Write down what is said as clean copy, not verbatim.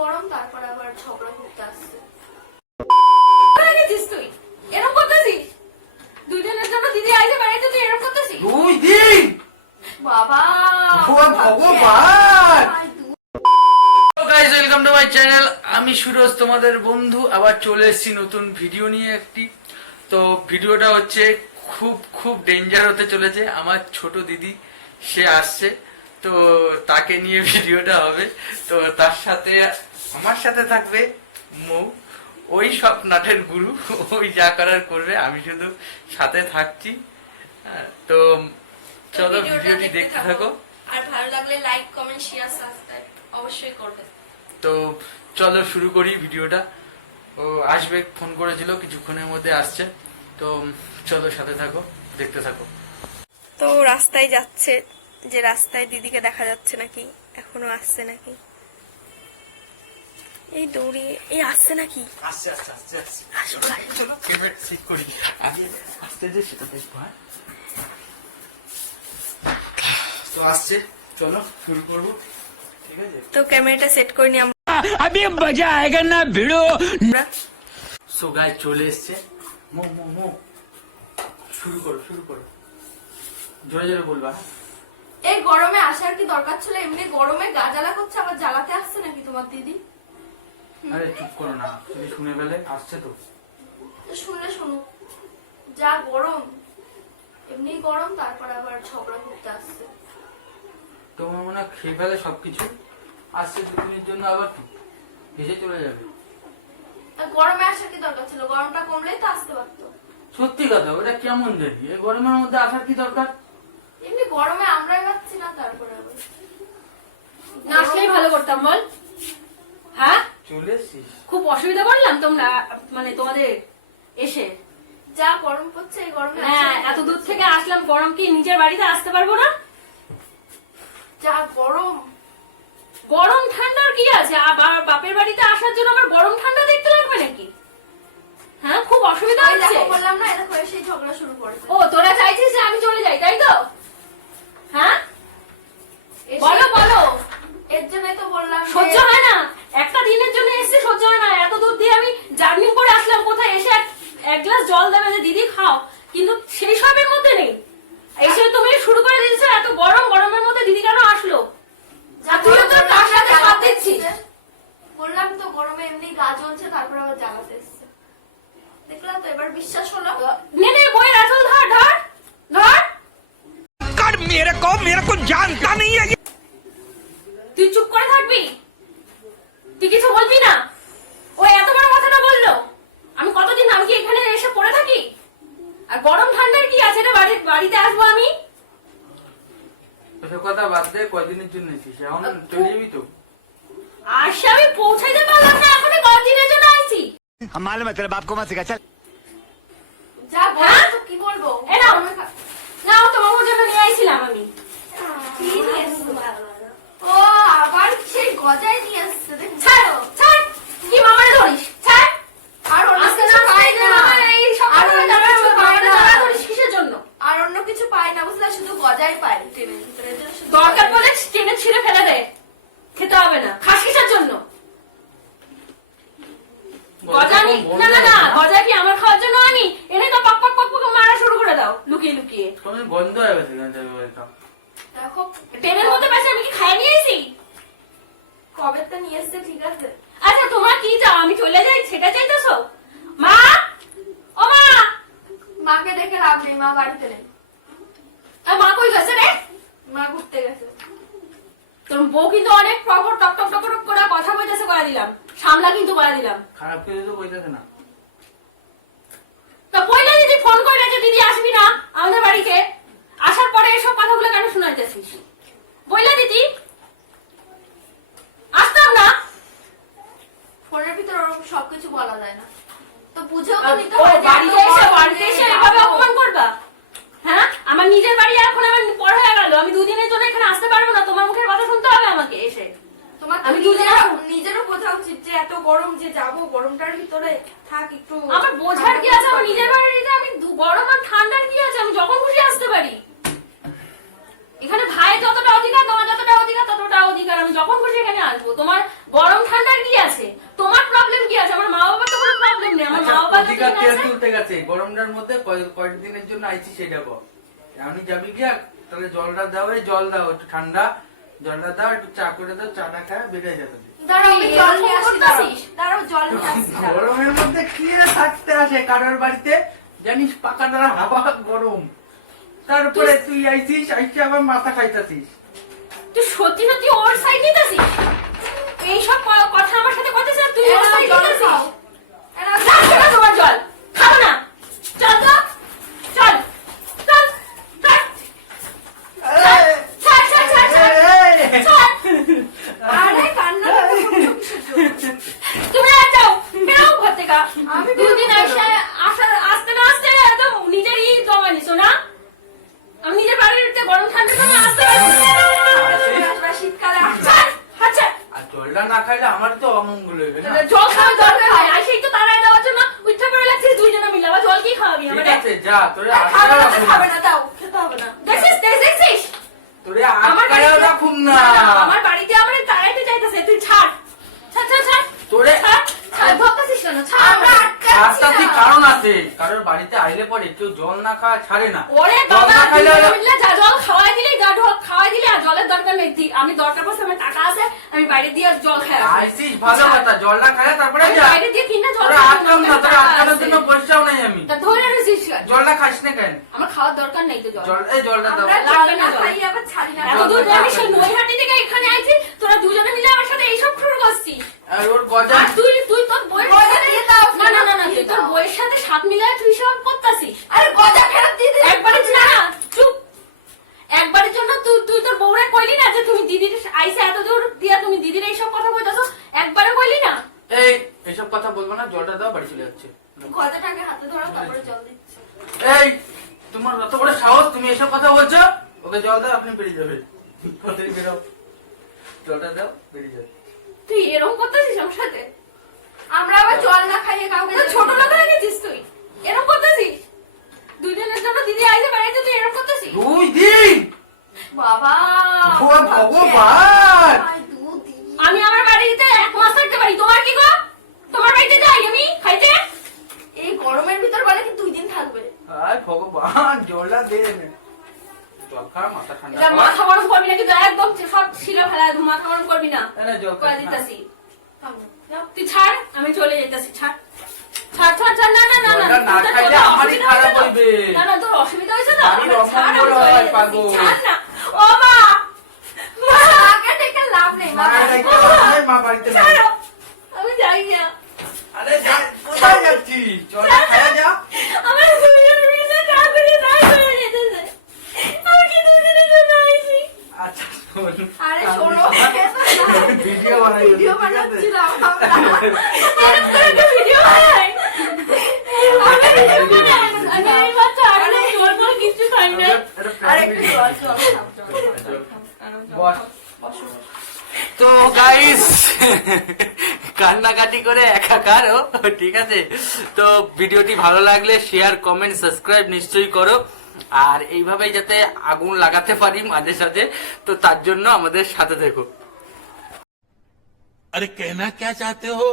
গরম তারপর আবার ঝগড়া করতে আসছে। তুই এরকম করতেছিস? 2 দিনের জন্য দিদি আইছে বাড়িতে, তুই এরকম করতেছিস? 2 দিন? বাবা ভগবান। Guys, welcome to my channel. আমি সুরজ, তোমাদের বন্ধু। আবার চলে এসেছি নতুন ভিডিও নিয়ে একটি। তো ভিডিওটা হচ্ছে খুব ডেঞ্জার হতে চলেছে। আমার ছোট দিদি সে আসছে, তো তাকে নিয়ে ভিডিওটা হবে। তো তার সাথে আমার সাথে থাকবে মৌ। ওই সব নাটের গুরু, ওই যা করার করবে, আমি শুধু সাথে থাকছি। তো চলো ভিডিওটি দেখতে থাকো। আর ভালো লাগলে লাইক, কমেন্ট, শেয়ার, সাবস্ক্রাইব অবশ্যই করবে। তো চলো শুরু করি ভিডিওটা। ও আসবে, ফোন করেছিল, কিছুক্ষণের মধ্যে আসছে। তো চলো সাথে থাকো, দেখতে থাকো। তো রাস্তায় যাচ্ছে, যে রাস্তায় দিদিকে দেখা যাচ্ছে নাকি, এখনো আসছে নাকি, এই দৌড়িয়ে এই আসছে নাকি, আসছে আসছে আসছে আসছে। আসো চলো ক্যামেরা চেক করি, আগে আসতে যে সেটা দেখবো। হ্যাঁ, তো আসছে, চলো শুরু করবো। ঠিক আছে, তো ক্যামেরাটা সেট করে নি আমরা। अभी मजा आएगा ना भिड़ो। সো গাইস চলে এসছে। মো মো মো শুরু করো শুরু করো, জোরে জোরে বলবা। এই গরমে আসার কি দরকার ছিল? এমনি গরমে গা জ্বালা করছে, আবার জ্বালাতে আসছে নাকি তোমার দিদি? আরে চুপ করো না, যদি শুনে ফেলে। আসছে তো তো শুনলে শুনুক, যা গরম, এমনি গরম তারপর আবার ঝগড়া করতে আসছে। তোমার মনে হয় খেয়ে ফেলে সবকিছু। আসছে 2 দিনের জন্য, আবার কি ভেজে চলে যাবে? আর গরমে আসার কি দরকার ছিল? গরমটা কমলেই তো আসতে পারতো। সত্যি কথা, ওটা কেমন দেখি এই গরমের মধ্যে আসার কি দরকার? এমনি গরমে আমরাই পাচ্ছি না, তারপরে আবার না আসলেই ভালো করতাম বল। হ্যাঁ, চলে এসছিস? খুব অসুবিধা করলাম তোমরা, মানে তোমাদের এসে। যা গরম পড়ছে এই গরমে হ্যাঁ, এত দূর থেকে আসলাম, গরম কি নিজের বাড়িতে আসতে পারবো না? যা গরম। গরম ঠান্ডার কি আছে? আবার বাপের বাড়িতে আসার জন্য আমার গরম ঠান্ডা দেখতে লাগবে নাকি? হ্যাঁ, খুব অসুবিধা এই হচ্ছে। দেখো বললাম না, এরকম সেই ঝগড়া শুরু করেছে। ও তোরা চাইছিস যে আমি চলে যাই, তাই তো? হ্যাঁ, এসে- বলো বলো। এর জন্যই তো বললাম যে- সহ্য হয় না, একটা দিনের জন্য এসে সহ্য হয় না। এত দূর দিয়ে আমি জার্নি করে আসলাম, কোথায় এসে এক গ্লাস জল দেবে যে দিদি খাও, কিন্তু সেই সবের মধ্যে নেই। এসে তুমি শুরু করে দিয়েছো এত গরম, গরমের মধ্যে দিদি কেন আসলো? যা আর তুইও তো গরম তার সাথে জ্বালাতে সাথ দিচ্ছিস। এসছে। বললাম তো গরমে এমনি গা জ্বলছে, তারপর আবার জ্বালাতে এসছে। দেখলাম তো, এবার বিশ্বাস হলো। নে নে বইয়ের আসল ধর ধর ধর। कर मेरे को जानता नहीं है। তুই চুপ করে থাকবি, তুই কিছু বলবি না। ও এত বড় কথাটা বললো, আমি কতদিন আমি কি এখানে এসে পড়ে থাকি? আর গরম ঠান্ডার কি আছে রে? বাড়িতে আসবো আমি। ওসব কথা বাদ দে, কয়দিনের জন্য এসেছিস? এখন চলে যাবি তো? আসে আমি পৌঁছাইতে পারলাম না, এখন কদিনের জন্য আইছি। हम मालूम है तेरे बाप को मत सिखा चल। যা গরম তো কি বলবো। এ নাও, নাও তোমার জন্য নিয়ে আইছিলাম আমি। কি নিয়ে এসছো? ও আবার সেই গজাই নিয়ে এসছে, দেখছো? ছাড় ছাড়, কি মামারে ধরিস? ছাড়। আর অন্য আস্তে কিছু আস্তে পাই না। এই সব আর অন্য কিছু পাই না। ধরিস কিসের জন্য? আর অন্য কিছু পাই না, বুঝলে? শুধু গজাই পাই ট্রেনের ভিতরে। এর জন্য শুধু দরকার গজাই। পড়লে টেনে ছিঁড়ে ফেলে দে, খেতে হবে না। খাস কিসের জন্য? গজা নি, না না না, গজা কি আমার খাওয়ার জন্য আনি? এনে তো পক পক পক পক মারা শুরু করে দাও, লুকিয়ে লুকিয়ে। তুমি বন্ধ হয়ে গেছে এখান থেকে বলতাম। দেখো ট্রেনের মধ্যে পাশে আমি কি খাই নিয়ে এসি? কবে তো নিয়ে এসছে, ঠিক আছে। আচ্ছা তোমরা কি চাও, আমি চলে যাই সেটা চাইতেছো? মা, ও মা, মাকে দেখে লাভ নেই, মা বাড়িতে নেই। মা কই গেছে রে? মা ঘুরতে গেছে। তোর বউ কিন্তু অনেক প্রপার টক টক টক টক করে কথা বলতেছে, করে দিলাম সামলা, কিন্তু করে দিলাম। খারাপ করে তো কইতাছে না। তা পয়লা দিদি ফোন করে যে দিদি আসবি না আমাদের বাড়িতে, আসার পরে এসব কথাগুলো কেন শোনাইতেছিস? পয়লা দিদি আসতাম না। ফোনের ভিতর ওরকম সবকিছু বলা যায় না, তো বুঝেও তো নিতে ও হয় যে বাড়িতে এত এসে গরম বাড়িতে এসে নেই, এভাবে যাবো। অপমান করবা? হ্যাঁ, আমার নিজের বাড়ি এখন আমার পর হয়ে গেল, আমি 2 দিনের জন্য এখানে আসতে পারবো না, তোমার মুখের কথা শুনতে হবে আমাকে এসে। তোমার তো আমি নিজেরও বোঝা উচিত যে এত গরম, যে যাবো গরমটার ভিতরে থাক একটু। আমার বোঝার কি আছে? আমার নিজের বাড়িতে আমি গরম আর ঠান্ডার কি আছে? আমি যখন খুশি আসতে পারি। এখানে ভাই যতটা অধিকার, তোমার যতটা অধিকার ততটা অধিকার, আমি যখন খুশি এখানে আসবো। তোমার গরম ঠান্ডার কি গেছে, গরমটার মধ্যে কয়েকদিনের জন্য আইছি সেটা কর। আমি যাবি গিয়া, তাহলে জলটা দাও, এই জল দাও একটু ঠান্ডা, জলটা দাও, একটু চা করে দাও, চাটা খায় বেড়ে যাবে। দাঁড়াও, আমি জল নিয়ে আসি, দাঁড়াও জল নিয়ে আসি। গরমের মধ্যে কি আর থাকতে আসে কারোর বাড়িতে, জানিস পাকা দ্বারা হাওয়া গরম, তারপরে তুই আইছিস, আইসে আবার মাথা খাইতাছিস। তুই সত্যি সত্যি ওর সাইড নিতেছিস? এইসব কথা আমার সাথে কথা স্যার, তুই ওর সাইড নিতেছিস? লাগছে না তোমার জল, খাবো না, চল তো, চল চল চল। ছাড়, ছাড়, ছাড়, ছাড়, ছাড়। আরে কান্না করছো কিসের জন্য? তুমি আর যাও, বেরো ঘর থেকে। আমি দুদিন আসতে না আসতে একদম নিজেরই জমা নিছো না? আমি নিজের বাড়িতে গরম ঠান্ডা সময় আসতে শীতকালে আসছে। আচ্ছা, আর জলটা না খাইলে আমার তো অমঙ্গল হইবে না। জল খাওয়ার দরকার হয়, আর সেই তো তারাই দেওয়ার জন্য উঠতে পড়ে লাগছে দুইজনে মিলে, আবার জল কি খাওয়াবি ঠিক আমাদের? আছে যা, তোরে খাবে না, আটকাও খাবে রাখুন না, দাও খেতে হবে না। দেখছিস? তোরে আমার আটকাও বাড়িতে- রাখুন না। আমার বাড়িতে আমার তারাইতে চাইতেছে, তুই ছাড়, ছাড়, ছাড়, ছাড়, তোরে ছাড়, ছাড়, ধরতেছিস না, ছাড়। আমরা আটকাচ্ছি আটকাচ্ছি না। কারণ আছে, কারোর বাড়িতে আইলে পরে কেউ জল না খাওয়া ছাড়ে না। ওরে জল বাবা, না খাইলে দুইজনে মিলে যা, জল খাওয়াই দিলেই যা, খাওয়াই দিলে আর জলের দরকার নেই। আমি দরকার পড়ছে, আমার টাকা আছে, আমি বাইরে দিয়ে জল খাই আসবো। আইসিস ভালো কথা, জল না খাইলে তারপরে আমি যা। বাইরে দিয়ে কিনা জল তোরা খাবো, আটকাম না, আমার তোরা টাকা আটকানোর আছে। জন্য পয়সাও নাই আমি। তা ধরে রয়েছিস কেন? জলটা খাস না কেন? আমার খাওয়ার দরকার নেই তো জল। জল, এই জলটা দাও। আমরা লাগবে জল না না জল। খাইয়ে আবার ছাড়ি না। এত দূর আমি সেই নৈহাটি থেকে এখানে আইছি, তোরা দুজনে মিলে আমার সাথে এইসব শুরু করছিস। আর ওর গজা আর তুই তোর বইয়ের গজা সাথে- দিয়ে দাও, না না না না, দিয়ে তুই তোর দাও। বইয়ের সাথে সাথ মিলায় তুই সব করতাছিস। আরে গজা ফেরত দিয়ে দে। একবারের জন্য না, চুপ। একবারের জন্য তুই তোর বউরে কইলি না যে তুমি দিদির আইসে এত দূর দিয়া তুমি দিদির এইসব কথা কইতাছো? একবারে কইলি না? এই এসব কথা বলবো না, জলটা দাও, বাড়ি চলে যাচ্ছে। গজাটাকে হাতে ধরো, তারপরে জল দিচ্ছি। এই তোমার অত বড় সাহস, তুমি এসব কথা বলছো? ওকে জল দাও, আপনি বেরিয়ে যাবে। তাড়াতাড়ি বেরো, জলটা দাও, বেরিয়ে যাবে। তুই এরকম করতেছিস আমার সাথে? আমরা আবার জল না খাইয়ে কাউকে তো ছোট লোক হয়ে গেছিস তুই, এরকম করতেছিস? দুই দিনের জন্য দিদি আইসে বাড়িতে তুই এরকম করতেছিস? 2 দিন? বাবা ও ভগবান! ভাই, 2 দিন। আমি আমার বাড়িতে 1 মাস থাকতে পারি, তোমার কি গো? তোমার বাড়িতে যাই আমি খাইতে? এই গরমের ভিতর বলে কি 2 দিন থাকবে? হায় ভগবান, জলটা দে। জল খা, মাথা ঠান্ডা এটা কর। মাথা গরম করবি না, কিন্তু একদম সব শিলা ফেলা, মাথা গরম করবি না। এনে জল খা। কয়ে দিতেছি। থামো, যাও। তুই ছাড়, আমি চলে যেতেছি, ছাড় ছাড় ছাড় ছাড়। না না না না, জলটা না তোর খাইলে তোর আমারই অসুবিধা খারাপ হয়েছে তো? হইবে। না না, তোর অসুবিধা হয়েছে তো? বাড়ির ছাড়, আমি অমঙ্গল চলে হয়, যেতেছি। পাগল। ছাড় না। ও মা, মা, আগে থেকে লাভ নেই, মা, বাবা। এই তো, মা বাড়িতে নেই। ছাড়ো, আমি যাই না। আরে যা, কোথায় যাচ্ছিস? জলটা খাইয়া যা। আমার দুজনে মিলে রাত্রে রাত হয়ে যেতেছে। আমি কি দুদিনের জন্য আইছি? আচ্ছা শোন। আরে শোনো, ভিডিও বানাই, ভিডিও ঠিক আছে? বানাচ্ছিলাম আমরা। এরকম করে একটা ভিডিও বানাই? আমি ভিডিও বানাই? আমি এই বাচ্চা আগে জল ফল কিচ্ছু খাই না। আরে একটু জল জল খাও, জল খাও। বস। বসো, বসো। তো গাইস কান্নাকাটি করে একাকার ও, ঠিক আছে। তো ভিডিওটি ভালো লাগলে শেয়ার, কমেন্ট, সাবস্ক্রাইব নিশ্চয়ই করো। আর এইভাবেই যাতে আগুন লাগাতে পারি মাঝে সাথে, তো তার জন্য আমাদের সাথে থেকো। अरे कहना क्या चाहते हो?